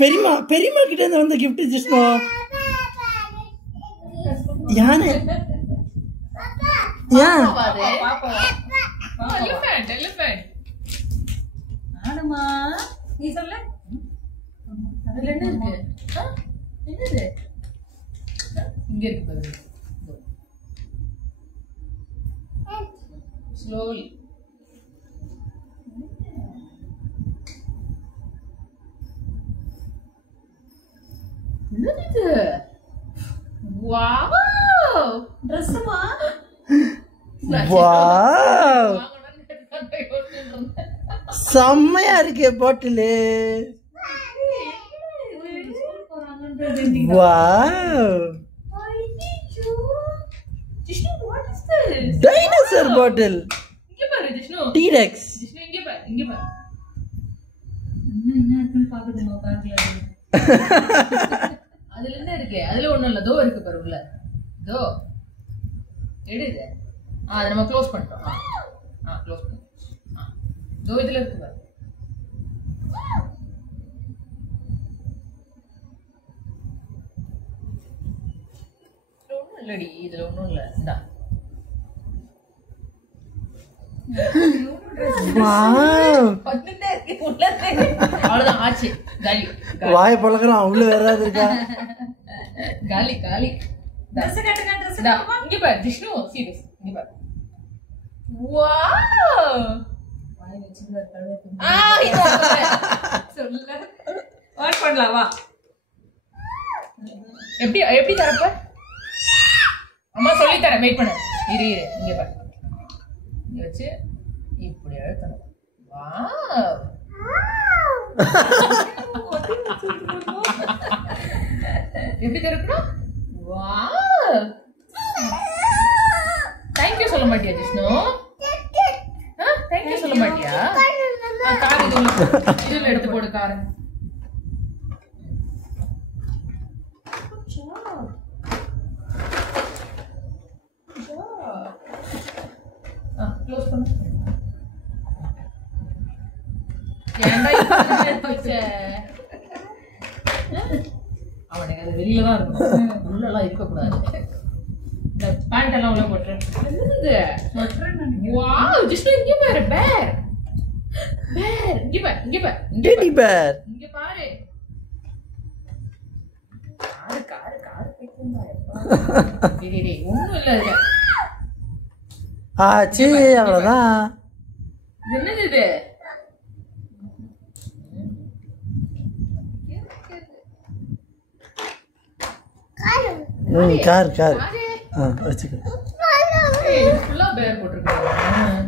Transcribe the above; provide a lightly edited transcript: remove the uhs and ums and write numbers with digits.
பெரியம்மா பெரியம்மா கிட்ட இருந்து வந்த கிஃப்ட் ஜிஷ்ணு. யானை ஏன் ஆடுமா நீ சொல்ல அதுல என்ன இருக்கு என்னது இங்க இருக்கு பாரு ஸ்லோலி என்னது வாவ் ட்ரெஸ்மா வாவ் செம்மையா இருக்கே bottle. Wow Jishnu what is this dinosaur bottle. இங்க பாரு ஜிஷ்ணு டீரெக்ஸ். ஜிஷ்ணு இங்க பாரு என்ன இருக்குன்னு பாக்குதுமா பேக்ல. அதுல என்ன இருக்கு அதுல ஒண்ணும் இல்ல தோ இருக்கு பாரு உள்ள தோ எடுது. அத நம்ம க்ளோஸ் பண்ணிட்டோம். க்ளோஸ் பண்ணு. தோ இதுல இருக்கு பாரு. ஒண்ணும் இல்லடி இதுல ஒண்ணும் இல்ல. இந்தா வாவ் பத்துட்டே இருக்கு உள்ள. அவ்வளவுதான் ஆச்சு காலி. வாய் பழகுறான் உள்ள வேற ஏதாவது இருக்கா? காலி காலி. Dress கட்டுங்க Dress கட்டுமா. இங்க பாரு ஜிஷ்ணு சீரியஸ் இங்க பாரு. வாவ் வாய் வெச்சிருந்தா தடவை. இது சொல்ல வாட் பண்ணலாம் வா. எப்படி தரப்ப அம்மா சொல்லி தரேன் வெயிட் பண்ணு. இரு இங்க பாரு இங்க வச்சு இப்படி அழுத்தணும். வாவ் எப்படி தரப்பணும். வாவ் தேங்க்யூ சொல்ல மாட்டியா ஜிஷ்ணு? தேங்க்யூ சொல்ல மாட்டியா? கார் இதுல எடுத்து போடு கார். க்ளோஸ் பண்ணு. ஏன்டா இப்படி வச்ச? அவனுக்கு அது வெளியில தான் இருக்கும் உள்ளலாம் இருக்க கூடாது. இந்த பேண்ட் எல்லாம் உள்ள போட்டு என்னது வாவ் ஜிஷ்ணு இங்க பாரு பேர் இங்க பாரு டெடி பேர் இங்க பாரு. காரு கேக்குமா எப்பா. டேய் ஒண்ணும் இல்ல இதுல. ஆச்சு அவ்வளவுதான். என்னது இது? கார் வச்சுக்க. ஃபுல்லா பேர் போட்டுருக்காங்க.